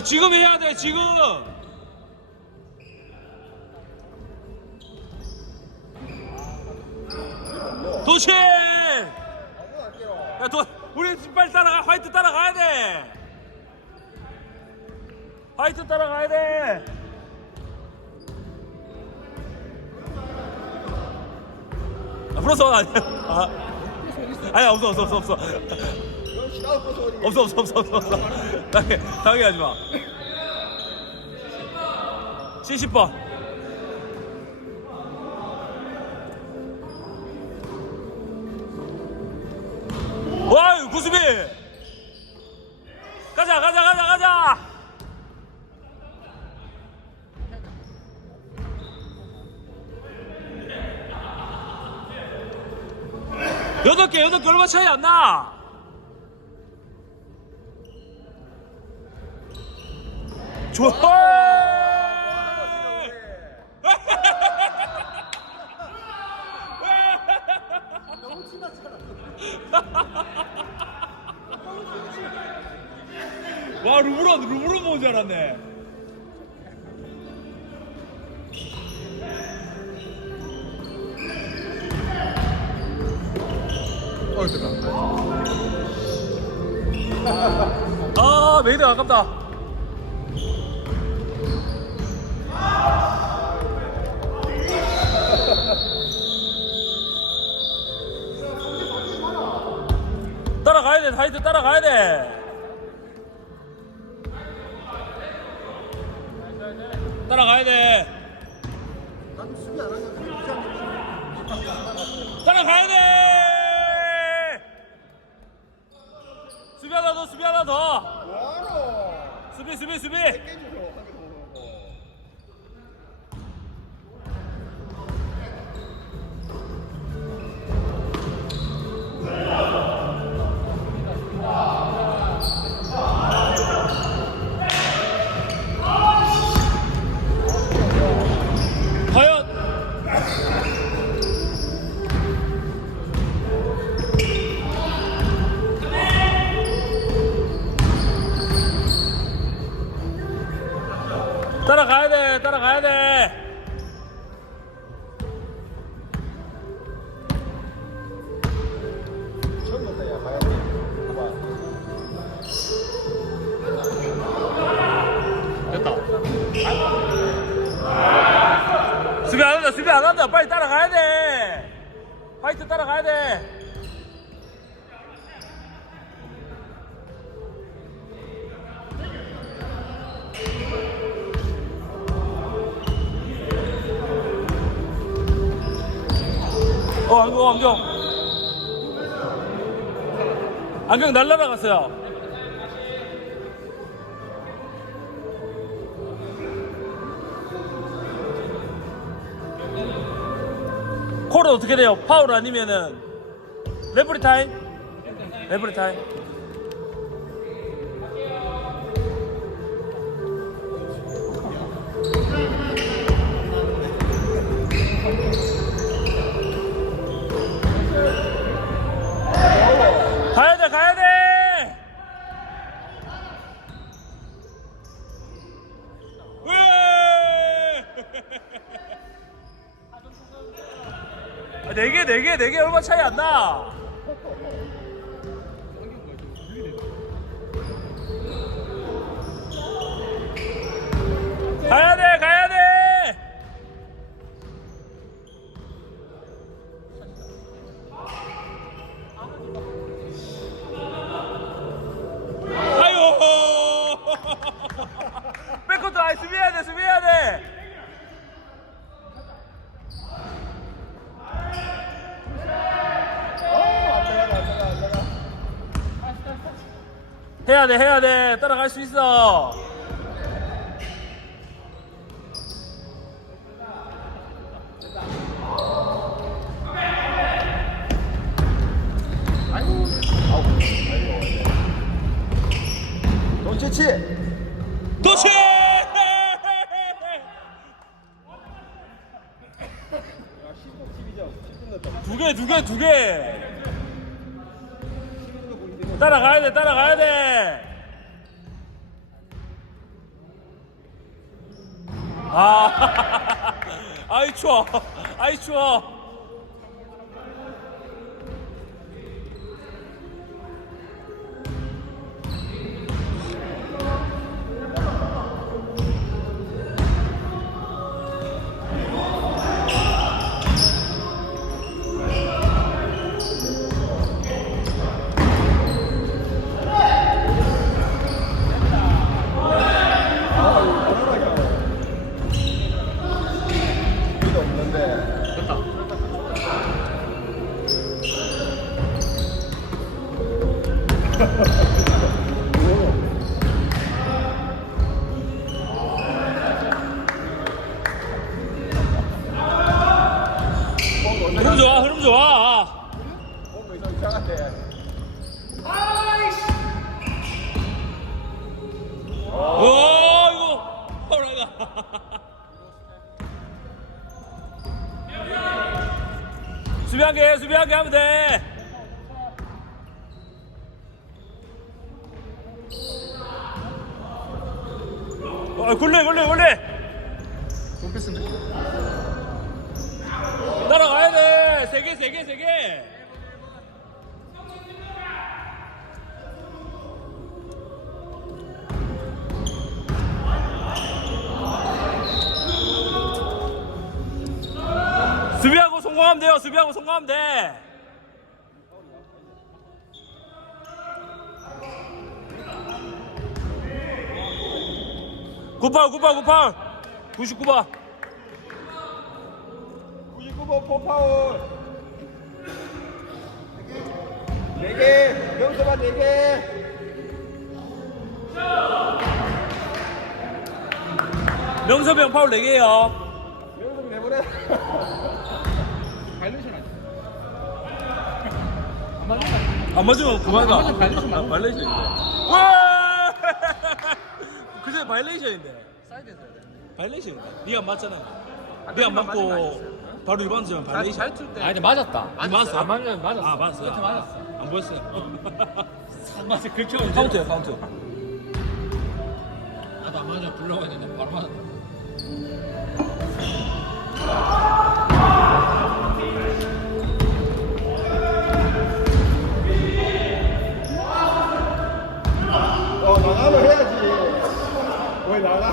돼. 지금 해야 돼 지금. 도시! 야, 도, 우리 빨리 따라가 화이트 따라가야 돼. 화이트 따라가야 돼. 아, 원 아니야 아, 아니야 없어 없어 없어 없어 없어 없어 없어 없어 없어. 당해 당해 하지 마. 70번. 와 구수비. 가자 가자 가자 가자. 여덟 개 여덟 개 얼마 차이 안 나. 좋아. 와 루브론 루브론 먹은 줄 알았네. 아 메이드 아깝다. 돼, 하이트 따라가야 돼. 따라가야 돼. 따라가야 돼. 수비 하나 더, 수비 하나 더. 수비, 수비, 수비. 돼 따라가야 돼. 됐다. 수비 안 한다 수비 안 한다. 빨리 따라가야 돼. 화이트 따라가야 돼 안경 안경 안경 날라라갔어요 콜은 어떻게 돼요? 파울 아니면은 레프리 타임? 레프리 타임. 아, 네 개, 네 개, 네개 얼마 차이 안 나. 해야 돼, 해야 돼. 따라갈 수 있어. 돈치치. 도치! 두 개, 두 개, 두 개. 따라가야 돼 따라가야 돼. 아, 아이 추워. 아이 추워. 흐름 좋아, 흐름 좋아. 몸이 좀 이상한데. 오, 이거 파울아가. 수비 한 개, 수비 한 개 하면 돼. 어, 굴레, 굴레, 굴레. 홈패스인데? 따라가야 돼. 세 개, 세 개, 세 개. 수비하고 성공하면 돼요. 수비하고 성공하면 돼. 굿파울, 굿파울, 굿파울. 99번. 99번 포파울. 4개. 명수만 4개. 명섭이 형 파울 4개요. 명수 내보내. 발레이션 아니야? 안 맞으면 그만가. 안 맞으면 바이레이션 맞는 바이레이션인데. 와! 그새 바이레이션인데. 사이드에서 해야 돼. 바이레이션인데. 네가 안 맞잖아. 네가 안 맞은 거 맞고 바로 일반 수면 바이레이션. 잘칠 때. 아니 근데 맞았다. 맞았어? 안 맞으면 맞았어. 아 맞았어. 끝에 맞았어. 안 보였어요. 맞아 그렇게 하면 카운트야 카운트. 나도 안 맞아 불러고 했는데 바로 맞았다. 어, 나가면 해야지. 왜 나가?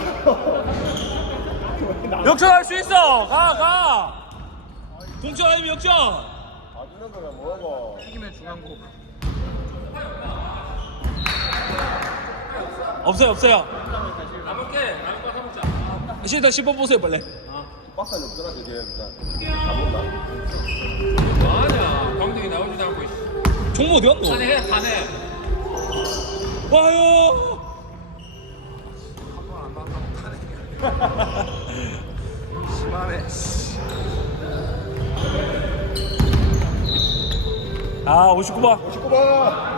역전할 수 있어. 가 가. 동점 아니면 역전. 봐주는 거면 뭐고. 튀김의 중앙고. 없어요 없어요. 가볼게. 남은 거 해보자. 일단 10번 보세요 빨리. 박스는 없더라, 이게. 그냥 가본다. 뭐하냐. 광등이 나오지도 않고 있어. 종모 어디 갔노? 타네 해 타네. 와요. 심하네. 아 59번. 99번.